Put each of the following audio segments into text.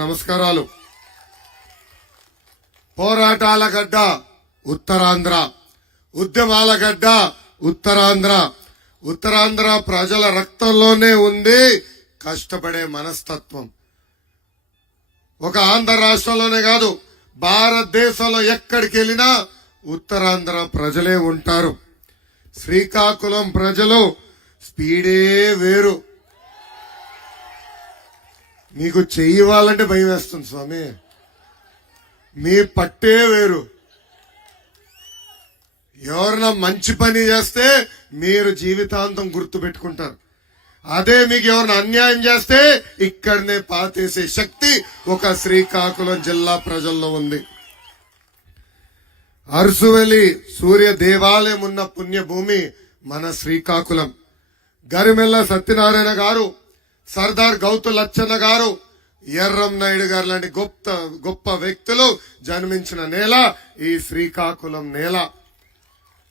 నమస్కారాలు. పోరాటాల గడ్డ ఉత్తరాంధ్ర, ఉద్యమాల గడ్డ ఉత్తరాంధ్ర. ఉత్తరాంధ్ర ప్రజల రక్తంలోనే ఉంది కష్టపడే మనస్తత్వం. ఒక ఆంధ్ర రాష్ట్రంలోనే కాదు, భారతదేశంలో ఎక్కడికి వెళ్ళినా ఉత్తరాంధ్ర ప్రజలే ఉంటారు. శ్రీకాకుళం ప్రజలు స్పీడే వేరు. మీకు చెయ్యాలంటే భయం వేస్తుంది స్వామి. మీ పట్టే వేరు. ఎవరైనా మంచి పని చేస్తే మీరు జీవితాంతం గుర్తు పెట్టుకుంటారు. అదే మీకు ఎవరైనా అన్యాయం చేస్తే ఇక్కడనే పాతేసే శక్తి ఒక శ్రీకాకుళం జిల్లా ప్రజల్లో ఉంది. అరసువెలి సూర్య దేవాలయం ఉన్న పుణ్యభూమి మన శ్రీకాకుళం. గరిమెల్ల సత్యనారాయణ గారు, సర్దార్ గౌతు లచ్చన్న గారు, ఎర్రం నాయుడు గారు లాంటి గొప్ప వ్యక్తులు జన్మించిన నేల ఈ శ్రీకాకుళం నేల.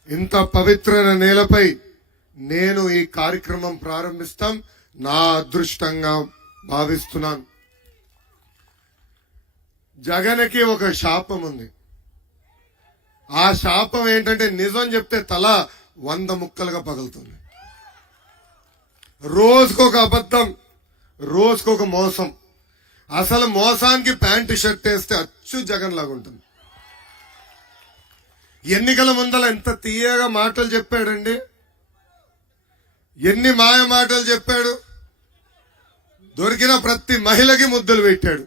ఇంత పవిత్రమైన నేలపై నేను ఈ కార్యక్రమం ప్రారంభిస్తాం నా అదృష్టంగా భావిస్తున్నాను. జగన్కి ఒక శాపం ఉంది. ఆ శాపం ఏంటంటే నిజం చెప్తే తల 100 ముక్కలుగా పగులుతుంది. రోజుకొక అబద్ధం, రోజుకొక మోసం. అసలు మోసానికి ప్యాంటు షర్ట్ వేస్తే అచ్చు జగన్ లాగా ఉంటుంది. ఎన్నికల ముందల ఎంత తీయగా మాటలు చెప్పాడండి, ఎన్ని మాయ మాటలు చెప్పాడు. దొరికిన ప్రతి మహిళకి ముద్దులు పెట్టాడు.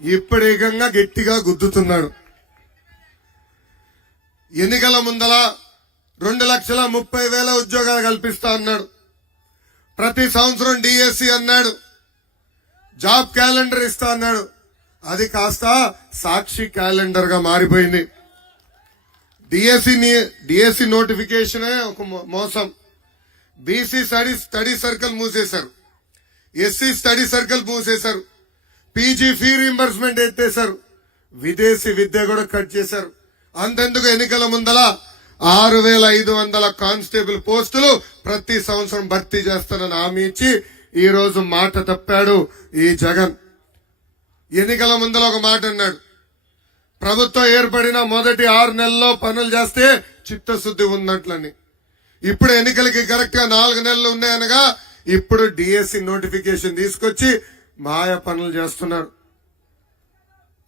ఇప్పుడు ఏకంగా గట్టిగా గుద్దుతున్నాడు. ఎన్నికల ముందల 2,30,000 ఉద్యోగాలు కల్పిస్తా అన్నాడు. ప్రతి సంవత్సరం డిఎస్సి అన్నాడు, జాబ్ క్యాలెండర్ ఇస్తా అన్నాడు. అది కాస్త సాక్షి క్యాలెండర్ గా మారిపోయింది. డిఎస్సి నోటిఫికేషన్ ఒక మోసం. బీసీ స్టడీ సర్కిల్ మూసేశారు, ఎస్సీ స్టడీ సర్కిల్ మూసేశారు, పీజీ ఫీ రీంబర్స్మెంట్ ఎత్తేశారు, విదేశీ విద్య కూడా కట్ చేశారు. అంతెందుకు ఎన్నికల ముందల 6,500 కానిస్టేబుల్ పోస్టులు ప్రతి సంవత్సరం భర్తీ చేస్తానని హామీ ఇచ్చి ఈ రోజు మాట తప్పాడు ఈ జగన్. ఎన్నికల ముందల ఒక మాట అన్నాడు, ప్రభుత్వం ఏర్పడిన మొదటి 6 నెలల్లో పనులు చేస్తే చిత్తశుద్ధి ఉన్నట్లని. ఇప్పుడు ఎన్నికలకి కరెక్ట్ గా 4 నెలలు ఉన్నాయనగా ఇప్పుడు డిఎస్సి నోటిఫికేషన్ తీసుకొచ్చి మాయ పనులు చేస్తున్నాడు.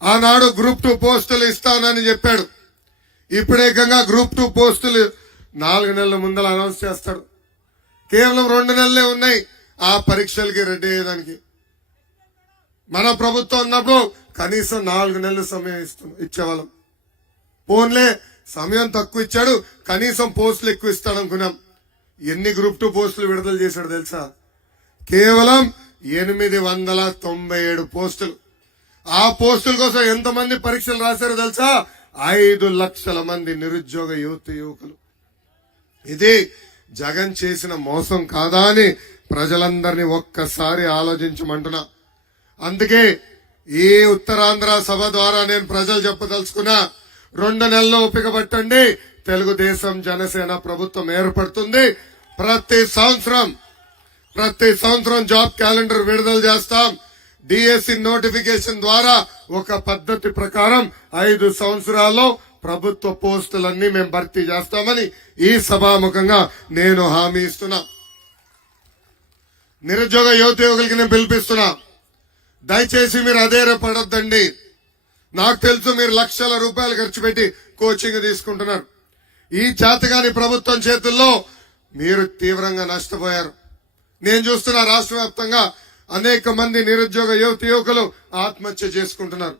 ఆనాడు గ్రూప్ 2 పోస్టులు ఇస్తానని చెప్పాడు. ఇప్పుడేకంగా గ్రూప్ 2 పోస్టులు 4 నెలల ముందర అనౌన్స్ చేస్తాడు. కేవలం 2 నెలలే ఉన్నాయి ఆ పరీక్షలకి రెడీ అయ్యేదానికి. మన ప్రభుత్వం ఉన్నప్పుడు కనీసం 4 నెలల సమయం ఇచ్చేవాళ్ళం. పోన్లే సమయం తక్కువ ఇచ్చాడు, కనీసం పోస్టులు ఎక్కువ ఇస్తాడు అనుకున్నాం. ఎన్ని గ్రూప్ 2 పోస్టులు విడుదల చేశాడు తెలుసా? కేవలం 897 పోస్టులు. ఆ పోస్టుల కోసం ఎంతమంది పరీక్షలు రాశారో తెలుసా? 5 లక్షల మంది నిరుద్యోగ యువకులు. ఇది జగన్ చేసిన మోసం కాదా అని ప్రజలందరినీ ఒక్కసారి ఆలోచించమంటున్నా. అందుకే ఈ ఉత్తరాంధ్ర సభ ద్వారా నేను ప్రజలు చెప్పదలుచుకున్నా, 2 నెలల్లో ఓపిక పట్టండి. తెలుగుదేశం జనసేన ప్రభుత్వం ఏర్పడుతుంది. ప్రతి సంవత్సరం జాబ్ క్యాలెండర్ విడుదల చేస్తాం. డిఎస్సి నోటిఫికేషన్ ద్వారా ఒక పద్ధతి ప్రకారం 5 సంవత్సరాల్లో ప్రభుత్వ పోస్టులన్నీ మేము భర్తీ చేస్తామని ఈ సభాముఖంగా నేను హామీ ఇస్తున్నా. నిరుద్యోగ యువకులకి నేను పిలిపిస్తున్నా, దయచేసి మీరు అధైర్యపడొద్దండి. నాకు తెలుసు మీరు లక్షల రూపాయలు ఖర్చు పెట్టి కోచింగ్ తీసుకుంటున్నారు. ఈ చేతగాని ప్రభుత్వం చేతుల్లో మీరు తీవ్రంగా నష్టపోయారు. నేను చూస్తున్నా రాష్ట్ర వ్యాప్తంగా అనేక మంది నిరుద్యోగ యువకులు ఆత్మహత్య చేసుకుంటున్నారు.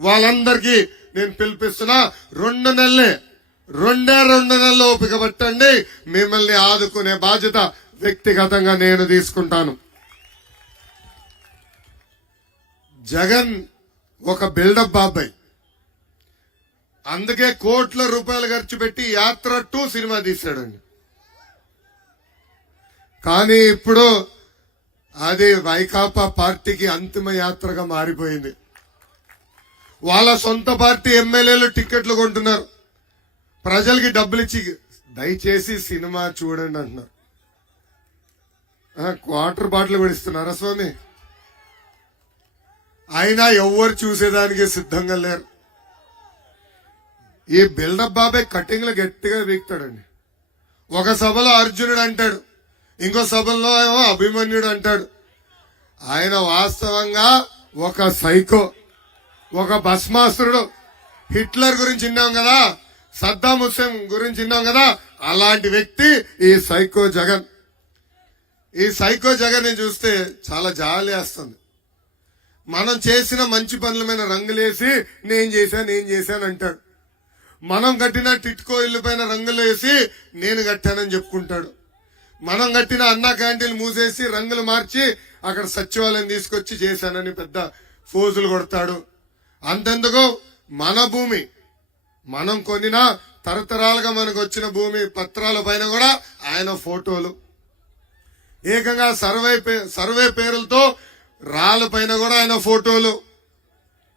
వాళ్ళందరికీ నేను పిలిపిస్తున్నా, 2 నెలల్లో ఓపిక పట్టండి. మిమ్మల్ని ఆదుకునే బాధ్యత వ్యక్తిగతంగా నేను తీసుకుంటాను. జగన్ ఒక బిల్డప్ బాబాయ్. అందుకే కోట్ల రూపాయలు ఖర్చు పెట్టి యాత్ర 2 సినిమా తీశాడండి. కానీ ఇప్పుడు అది వైకాపా పార్టీకి అంతిమ యాత్రగా మారిపోయింది. వాళ్ళ సొంత పార్టీ ఎమ్మెల్యేలు టిక్కెట్లు కొంటున్నారు, ప్రజలకి డబ్బులు ఇచ్చి దయచేసి సినిమా చూడండి అంటున్నారు. క్వార్టర్ బాటిల్ పెడిస్తున్నారా స్వామి? అయినా ఎవరు చూసేదానికి సిద్ధంగా లేరు. ఈ బిల్డప్ బాబాయ్ కటింగ్లు గట్టిగా వీక్తాడండి. ఒక సభలో అర్జునుడు అంటాడు, ఇంకో సభలో ఏమో అభిమన్యుడు అంటాడు. ఆయన వాస్తవంగా ఒక సైకో, ఒక భస్మాసురుడు. హిట్లర్ గురించి విన్నాం కదా, సద్దాం హుస్సేన్ గురించి విన్నాం కదా, అలాంటి వ్యక్తి ఈ సైకో జగన్. ఈ సైకో జగన్ ని చూస్తే చాలా జాలి వేస్తుంది. మనం చేసిన మంచి పనుల మీద రంగులేసి నేను చేశాను అంటాడు. మనం కట్టిన టిట్కో ఇల్లు పైన రంగులు వేసి నేను కట్టానని చెప్పుకుంటాడు. మనం కట్టిన అన్నా క్యాంటీన్ మూసేసి రంగులు మార్చి అక్కడ సచివాలయం తీసుకొచ్చి చేశానని పెద్ద ఫోజులు కొడతాడు. అంతెందుకు, మన భూమి మనం కొనిన తరతరాలుగా మనకు వచ్చిన భూమి పత్రాల పైన కూడా ఆయన ఫోటోలు, ఏకంగా సర్వే పేరులతో రాళ్ళ పైన కూడా ఆయన ఫోటోలు.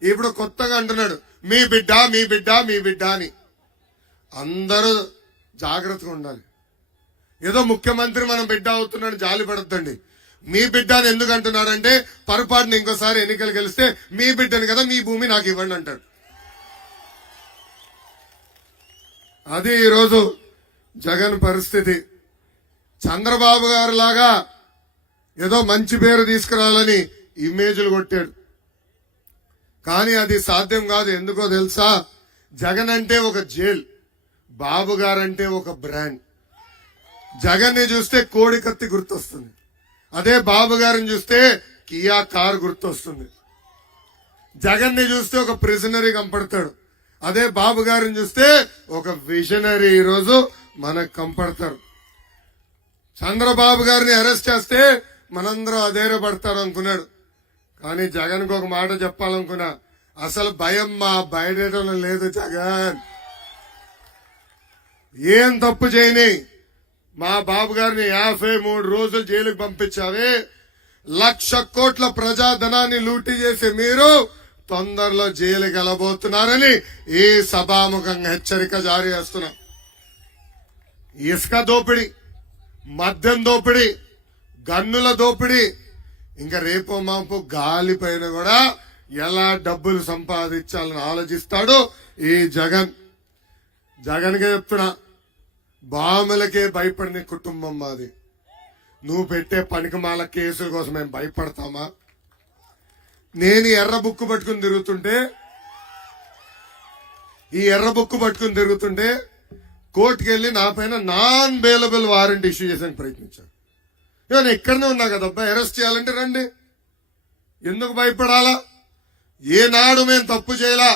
ఇప్పుడు కొత్తగా అంటున్నాడు మీ బిడ్డ మీ బిడ్డ మీ బిడ్డ అని. అందరూ జాగ్రత్తగా ఉండాలి. ఏదో ముఖ్యమంత్రి మనం బిడ్డ అవుతున్నాడు జాలి పడద్దండి. మీ బిడ్డ అని ఎందుకు అంటున్నాడంటే పొరపాటున ఇంకోసారి ఎన్నికలు గెలిస్తే మీ బిడ్డని కదా మీ భూమి నాకు ఇవ్వండి అంటాడు. అది ఈరోజు జగన్ పరిస్థితి. చంద్రబాబు గారు లాగా ఏదో మంచి పేరు తీసుకురావాలని ఇమేజ్లు కొట్టాడు, కానీ అది సాధ్యం కాదు. ఎందుకో తెలుసా, జగన్ అంటే ఒక జైల్, బాబు గారంటే ఒక బ్రాండ్. జగన్ ని చూస్తే కోడి కత్తి గుర్తొస్తుంది, అదే బాబు గారిని చూస్తే కియా కార్ గుర్తొస్తుంది. జగన్ ని చూస్తే ఒక ప్రిజనరీ కంపడతాడు, అదే బాబు గారిని చూస్తే ఒక విజనరీ ఈరోజు మనకు కంపడతారు. చంద్రబాబు గారిని అరెస్ట్ చేస్తే మనందరం అధైర్యపడతారు అనుకున్నాడు, కానీ జగన్ కు ఒక మాట చెప్పాలనుకున్నా, అసలు భయం మా బయటలో లేదు. జగన్ ఏం తప్పు చేయని మా బాబు గారిని 53 రోజులు జైలుకు పంపించావే, 1,00,000 కోట్ల ప్రజాధనాన్ని లూటీ చేసి మీరు తొందరలో జైలుకి వెళ్ళబోతున్నారని ఈ సభాముఖంగా హెచ్చరిక జారీ చేస్తున్నాం. ఇసుక దోపిడీ, మద్యం దోపిడీ, గన్నుల దోపిడీ, ఇంకా రేపో మాపో గాలి పైన కూడా ఎలా డబ్బులు సంపాదించాలని ఆలోచిస్తాడు ఈ జగన్. జగన్కే చెప్తున్నా, బాములకే భయపడిన కుటుంబం మాది. నువ్వు పెట్టే పనికిమాల కేసుల కోసం మేము భయపడతామా? నేను ఎర్ర బుక్కు పట్టుకుని తిరుగుతుంటే కోర్టుకు వెళ్లి నా పైన నాన్ బెయిలబుల్ వారెంట్ ఇష్యూ చేసానికి ప్రయత్నించాను. నేను ఇక్కడనే ఉన్నా కదబ్బా, అరెస్ట్ చేయాలంటే రండి, ఎందుకు భయపడాలా? ఏనాడు మేము తప్పు చేయాలా?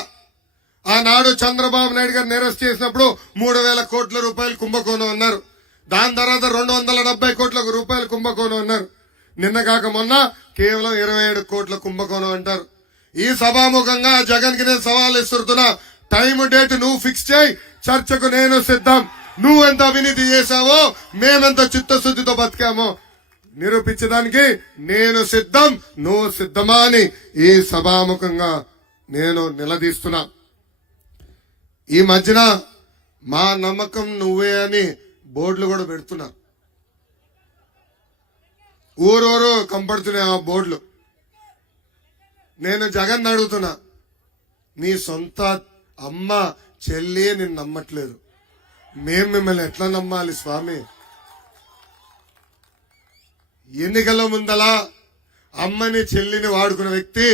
ఆనాడు చంద్రబాబు నాయుడు గారిని అరెస్ట్ చేసినప్పుడు 3,000 కోట్ల రూపాయలు కుంభకోణం అన్నారు. దాని తర్వాత 270 కోట్ల రూపాయలు కుంభకోణం అన్నారు. నిన్న కాక మొన్న కేవలం 27 కోట్ల కుంభకోణం అంటారు. ఈ సభాముఖంగా జగన్ కి నేను సవాల్ ఇస్తున్నా, టైం డేట్ నువ్వు ఫిక్స్ చేయి, చర్చకు నేను సిద్ధం. నువ్వెంత అవినీతి చేశావో, మేమెంత చిత్తశుద్ధితో బతికామో నిరూపించడానికి నేను సిద్ధం. నువ్వు సిద్ధమా అని ఈ సభాముఖంగా నేను నిలదీస్తున్నా. ఈ మధ్యన మా నమ్మకం నువ్వే అని బోర్డులు కూడా పెడుతున్నా. ఊరూరు కంపడుతున్నాయి ఆ బోర్డులు. నేను జగన్ అడుగుతున్నా, నీ సొంత అమ్మ చెల్లి నిన్ను నమ్మట్లేదు, మేము మిమ్మల్ని ఎట్లా నమ్మాలి స్వామి? ఎన్నికల ముందలా అమ్మని చెల్లిని వాడుకున్న వ్యక్తి